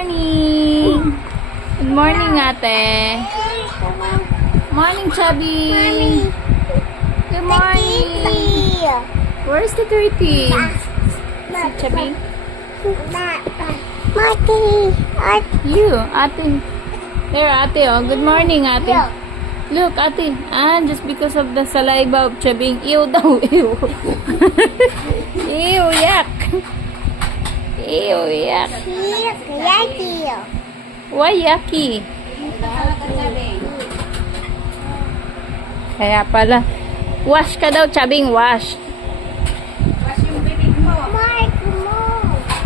morning! Good morning, ate. Morning, Chubby. Good morning. Where's the turkey? Si Chubby? You, ate. There, ate, oh. Good morning, ate. Look, ate. Just because of the saliva of Chubby. Ew daw, ew. Ew, yuck. Ew, yuck. Why yucky? Kaya pala. Wash ka daw, Chabing, wash. Wash yung bibig mo.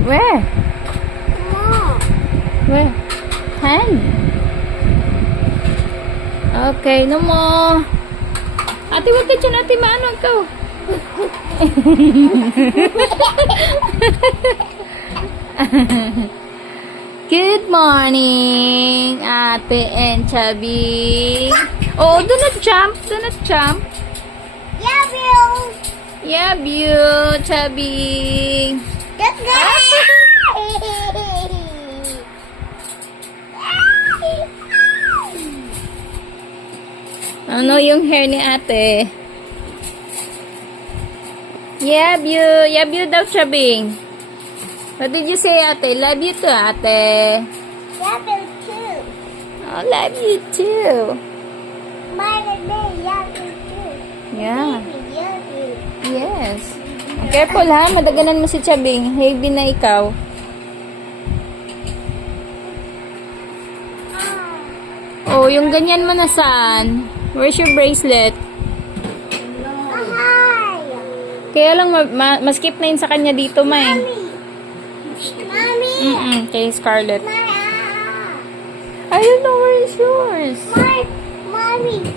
Where? Where? Hand. Okay, no more. Ate, wag ka dyan, ate, maano ikaw? Good morning, ate and Chubby. Oh, do not jump, do not jump. Yeah, you, Chubby. Ano yung hair ni ate? Yab you daw, Chubby. What did you say, ate? Love you too, ate. Oh, love you too. Yeah. Yes. Careful ha, madaganan mo si Chabing. Heavy na ikaw. Oh, yung ganyan mo na saan? Where's your bracelet? Kaya lang ma-skip na yun sa kanya dito, May. Kay Scarlett. I don't know